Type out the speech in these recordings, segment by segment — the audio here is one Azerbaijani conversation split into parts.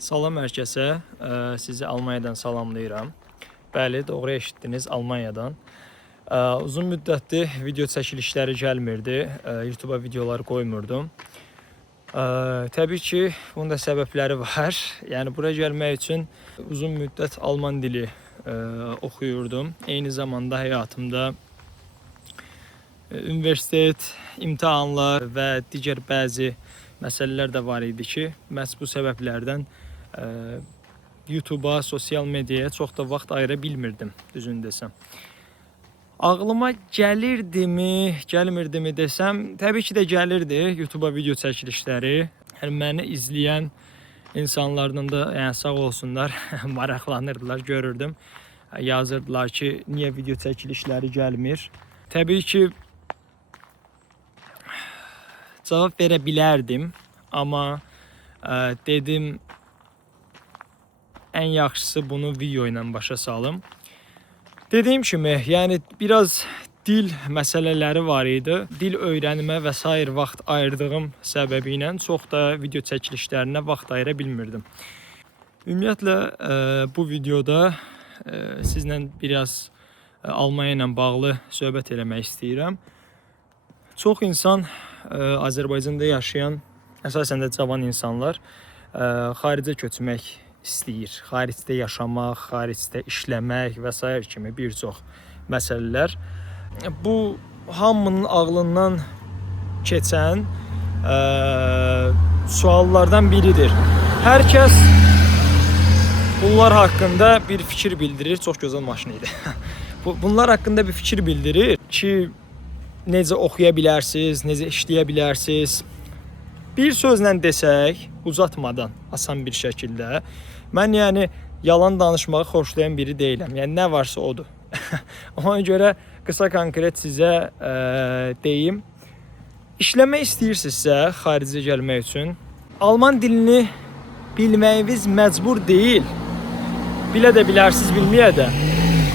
Salam hər kəsə, sizi Almaniyadan salamlayıram. Bəli, doğru eşitdiniz, Almaniyadan. Uzun müddətdir video çəkilişləri gəlmirdi, YouTube'a videolar qoymurdum. Təbii ki, bunun da səbəbləri var. Yəni, buraya gəlmək üçün uzun müddət Alman dili oxuyurdum. Eyni zamanda həyatımda universitet, imtahanlar və digər bəzi məsələlər də var idi ki, məhz bu səbəblərdən YouTube'a, sosial mediaya çox da vaxt ayıra bilmirdim, düzünü desəm. Ağlıma gəlirdimi, gəlmirdimi desəm, təbii ki də gəlirdi YouTube'a video çəkilişləri. Yəni, məni izləyən insanlardan da yəni, sağ olsunlar, maraqlanırdılar, görürdüm. Yazırdılar ki, niyə video çəkilişləri gəlmir? Təbii ki, cavab verə bilərdim, amma dedim, ən yaxşısı bunu video ilə başa salım. Dediyim kimi, yəni biraz dil məsələləri var idi. Dil öyrənmə və sair vaxt ayırdığım səbəbi ilə çox da video çəkilişlərinə vaxt ayıra bilmirdim. Ümumiyyətlə, bu videoda sizlə biraz Almaniya ilə bağlı söhbət eləmək istəyirəm. Çox insan Azərbaycanda yaşayan, əsasən də cavan insanlar xaricə köçmək istəyir. Xaricdə yaşamaq, xaricdə işləmək və s. kimi bir çox məsələlər. Bu hamının ağlından keçən suallardan biridir. Hər kəs bunlar haqqında bir fikir bildirir. Çox gözəl maşın idi. Bunlar haqqında bir fikir bildirir ki, necə oxuya bilərsiniz, necə işləyə bilərsiniz. Bir sözlə desək, uzatmadan, asan bir şəkildə, mən yəni yalan danışmağı xoşlayan biri deyiləm. Yəni nə varsa odur. Ona görə qısa konkret sizə deyim. İşləmək istəyirsinizsə xaricə gəlmək üçün, Alman dilini bilməyiniz məcbur deyil. Bilə də bilərsiniz, bilməyə də.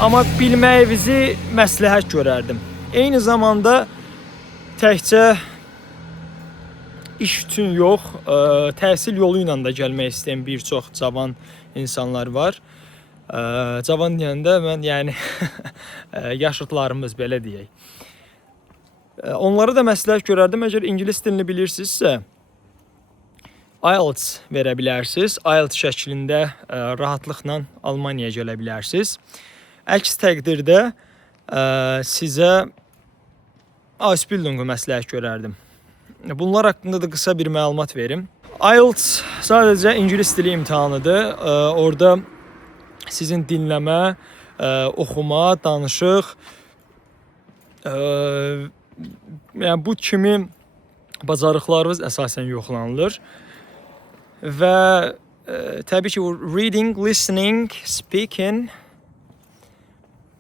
Amma bilməyinizi məsləhət görərdim. Eyni zamanda təkcə iş üçün yox, təhsil yolu ilə də gəlmək istəyən bir çox cavan insanlar var. Cavan deyəndə mən yəni yaşıtlarımız belə deyək. Onlara da məsləhət görərdim. Əgər ingilis dilini bilirsinizsə, IELTS verə bilərsiniz. IELTS şəklində rahatlıqla Almaniyaya gələ bilərsiniz. Əks təqdirdə sizə Ausbildung məsləhət görərdim. Bunlar haqqında da qısa bir məlumat verim. IELTS sadəcə ingilis dili imtahanıdır. Orada sizin dinləmə, oxuma, danışıq, yəni bu kimi bacarıqlarınız əsasən yoxlanılır. Və təbii ki, reading, listening, speaking,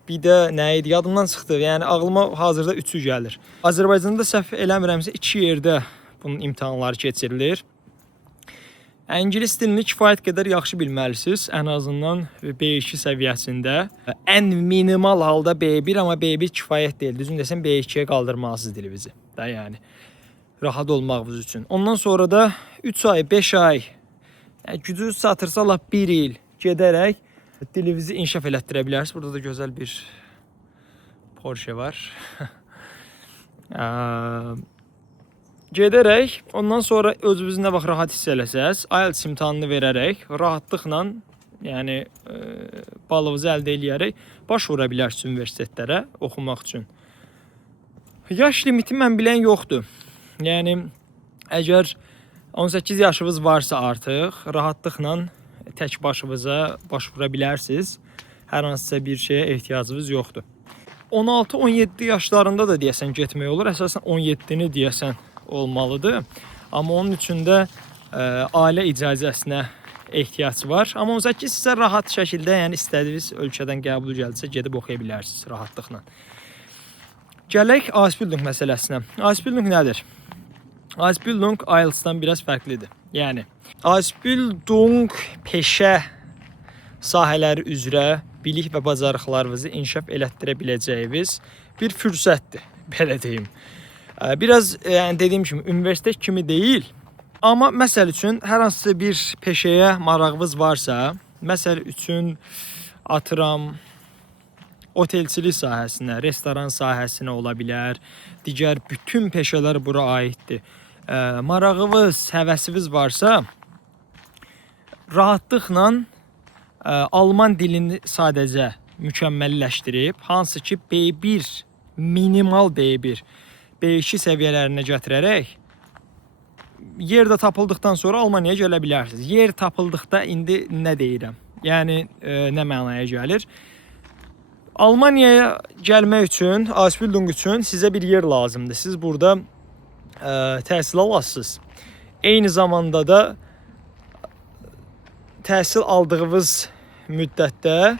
bir də nə idi, yadımdan çıxdı. Yəni ağlıma hazırda üçü gəlir. Azərbaycanda səhv eləmirəmsə 2 yerdə bunun imtahanları keçirilir. İngilis dilini kifayət qədər yaxşı bilməlisiniz. Ən azından B2 səviyyəsində. Ən minimal halda B1, amma B1 kifayət deyil. Düzün desəm B2-yə qaldırmalısınız dilinizi. Da yəni rahat olmağınız üçün. Ondan sonra da 3 ay, 5 ay, yəni gücünüz çatırsa lap 1 il gedərək dilinizi inkişaf elətdirə bilərsiniz. Burada da gözəl bir Porsche var. Gedərək, ondan sonra özünüzü nə vaxt rahat hiss eləsəz, IELTS imtahanını verərək, rahatlıqla, yəni balınızı əldə eləyərək başvura bilərsiniz universitetlərə oxumaq üçün. Yaş limiti mən bilən yoxdur. Yəni, əgər 18 yaşınız varsa artıq, rahatlıqla tək başınıza başvura bilərsiniz. Hər hansısa bir şeyə ehtiyacınız yoxdur. 16-17 yaşlarında da deyəsən getmək olur. Əsasən 17-ni deyəsən olmalıdır. Amma onun üçün də ailə icazəsinə ehtiyac var. Amma 18 sizə rahat şəkildə, yəni istədiyiniz ölkədən qəbul gəlsə gedib oxuya bilərsiniz rahatlıqla. Gələk Ausbildung məsələsinə. Ausbildung nədir? Ausbildung IELTS-dan biraz fərqlidir. Yəni Ausbildung peşə sahələri üzrə bilik və bacarıqlarınızı inkişaf elətdirə biləcəyiniz bir fürsətdir, belə deyim. Biraz yəni dediyim kimi universitet kimi deyil, Amma məsəl üçün hər hansısa bir peşəyə marağınız varsa, məsəl üçün atıram otelçilik sahəsinə, restoran sahəsinə ola bilər, digər bütün peşələr bura aiddir. Marağınız, həvəsiniz varsa, rahatlıqla alman dilini sadəcə mükəmməlləşdirib, hansı ki B1, minimal B1, B2 səviyyələrinə gətirərək yer də tapıldıqdan sonra Almaniyaya gələ bilərsiniz. Yer tapıldıqda indi nə deyirəm? Yəni nə mənaya gəlir? Almaniyaya gəlmək üçün, Ausbildung üçün sizə bir yer lazımdır. Siz burada təhsil alasınız. Eyni zamanda da təhsil aldığınız müddətdə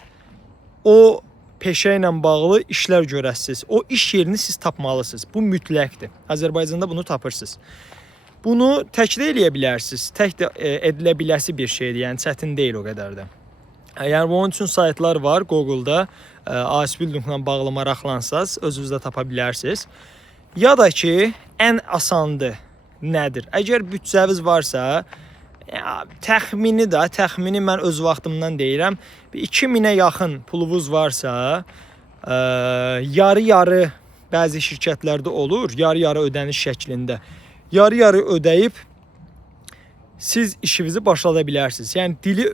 o peşə ilə bağlı işlər görəsiniz. O iş yerini siz tapmalısınız. Bu mütləqdir. Azərbaycanda bunu tapırsınız. Bunu tək də eləyə bilərsiniz. Tək də edilə biləsi bir şeydir. Yəni çətin deyil o qədər də. Yəni bunun üçün saytlar var Google-da. Ausbildungla bağlı maraqlansaz özünüzdə tapa bilərsiniz. Ya da ki, ən asandır nədir? Əgər büdcəniz varsa, təxmini mən öz vaxtımdan deyirəm, 2000-ə yaxın pulunuz varsa, yarı-yarı bəzi şirkətlərdə olur, yarı-yarı ödəniş şəklində. Yarı-yarı ödəyib siz işinizi başlada bilərsiniz. Yəni dili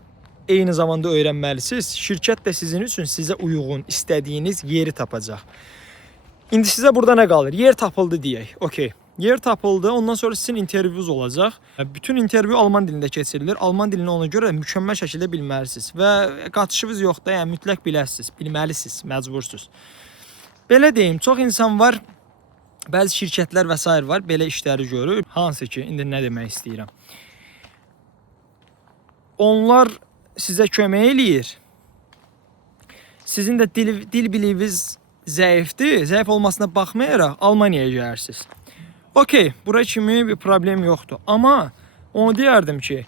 eyni zamanda öyrənməlisiniz. Şirkət də sizin üçün sizə uyğun, istədiyiniz yeri tapacaq. İndi sizə burada nə qalır? Yer tapıldı deyək. Okay. Yer tapıldı. Ondan sonra sizin intervyunuz olacaq. Bütün intervyu alman dilində keçirilir. Alman dilini ona görə mükəmməl şəkildə bilməlisiniz və qaçışınız yoxdur. Yəni mütləq biləsiniz, bilməlisiniz, məcbursuz. Belə deyim, çox insan var. Bəzi şirkətlər və s. var, belə işləri görür. Hansı ki, indi nə demək istəyirəm? Onlar sizə kömək eləyir. Sizin də dil biliyiniz zəifdir. Zəif olmasına baxmayaraq Almaniyaya gəlirsiniz. Okey, bura kimi bir problem yoxdur. Amma onu deyərdim ki,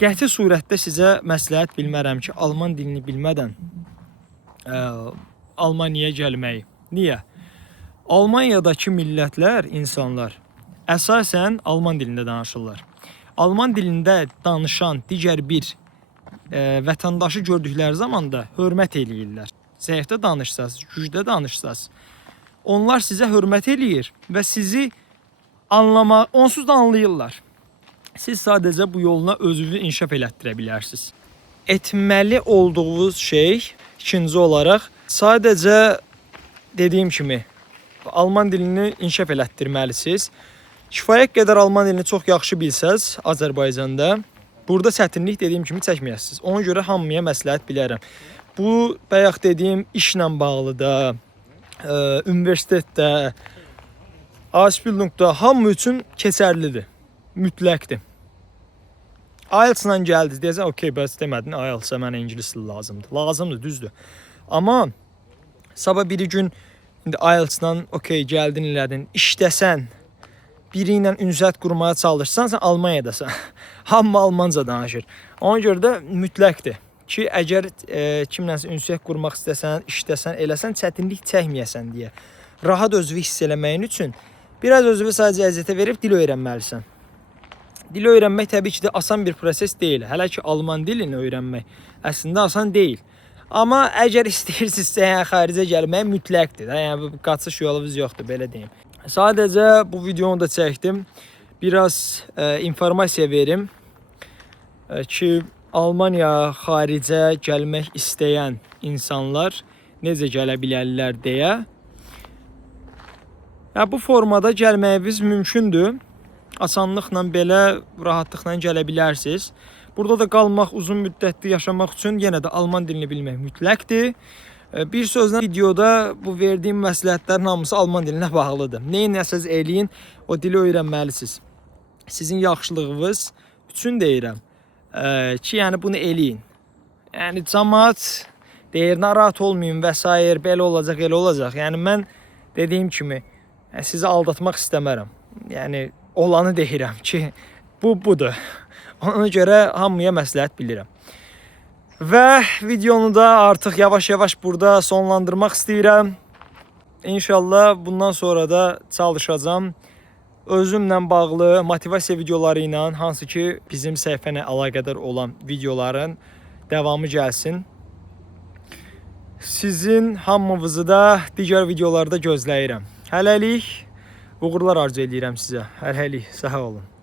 qəti surətdə sizə məsləhət bilmərəm ki, alman dilini bilmədən Almaniyaya gəlməyi. Niyə? Almaniyadakı millətlər, insanlar əsasən alman dilində danışırlar. Alman dilində danışan digər bir vətəndaşı gördükləri zaman da hörmət eləyirlər. Zəifdə danışsaz, gücdə danışsaz, onlar sizə hörmət eləyir və sizi onsuz da anlayırlar. Siz sadəcə bu yoluna özünüzü inkişaf elətdirə bilərsiniz. Etməli olduğunuz şey ikinci olaraq sadəcə dediyim kimi alman dilini inkişaf elətdirməlisiniz. Kifayət qədər alman dilini çox yaxşı bilsəz Azərbaycanda, burada çətinlik dediyim kimi çəkməyəsiniz. Ona görə hamıya məsləhət bilərəm. Bu bayaq dediyim işlə bağlı da, universitetdə, Ausbildungda hamı üçün keçərlidir, mütləqdir. IELTS-la gəldiniz, deyəcək, okey, bəs demədin, IELTS-a mənə ingilis dili lazımdır. Lazımdır, düzdür. Amma sabah biri gün indi IELTS-la okey, gəldin, elədin, işləsən, biri ilə ünsiyyət qurmaya çalışsan, sən Almaniyadasan. Hamı Almanca danışır. Ona görə də mütləqdir ki, əgər kimlənsə ünsiyyət qurmaq istəsən, işləsən, eləsən, çətinlik çəkməyəsən deyə. Rahat özünü hiss eləməyin üçün biraz özünü sadəcə əziyyətə verib dil öyrənməlisən. Dil öyrənmək təbii ki də asan bir proses deyil. Hələ ki alman dilini öyrənmək əslində asan deyil. Amma əgər istəyirsinizsə, yəni xaricə gəlmək mütləqdir. Yəni qaçış yolunuz yoxdur, belə deyim. Sadəcə bu videonu da çəkdim. Biraz informasiya verim ki, Almaniya xaricə gəlmək istəyən insanlar necə gələ bilərlər deyə. Bu formada gəlməyiniz mümkündür. Asanlıqla belə, rahatlıqla gələ bilərsiniz. Burada da qalmaq, uzun müddətli yaşamaq üçün yenə də alman dilini bilmək mütləqdir. Bir sözlə videoda bu verdiyim məsləhətlərin hamısı alman dilinə bağlıdır. Neyin əsas eləyin, o dili öyrənməlisiniz. Sizin yaxşılığınız üçün deyirəm ki, yəni bunu eləyin. Yəni cəmaət deyir, narahat olmayın və s. belə olacaq, elə olacaq. Yəni mən dediyim kimi sizi aldatmaq istəmərəm. Yəni olanı deyirəm ki, budur. Ona görə hamıya məsləhət bilirəm. Və videonu da artıq yavaş-yavaş burada sonlandırmaq istəyirəm. İnşallah bundan sonra da çalışacağam özümlə bağlı motivasiya videoları ilə, hansı ki bizim səhifə ilə əlaqədar olan videoların davamı gəlsin. Sizin hamınızı da digər videolarda gözləyirəm. Hələlik uğurlar arzu edirəm sizə. Hələlik sağ olun.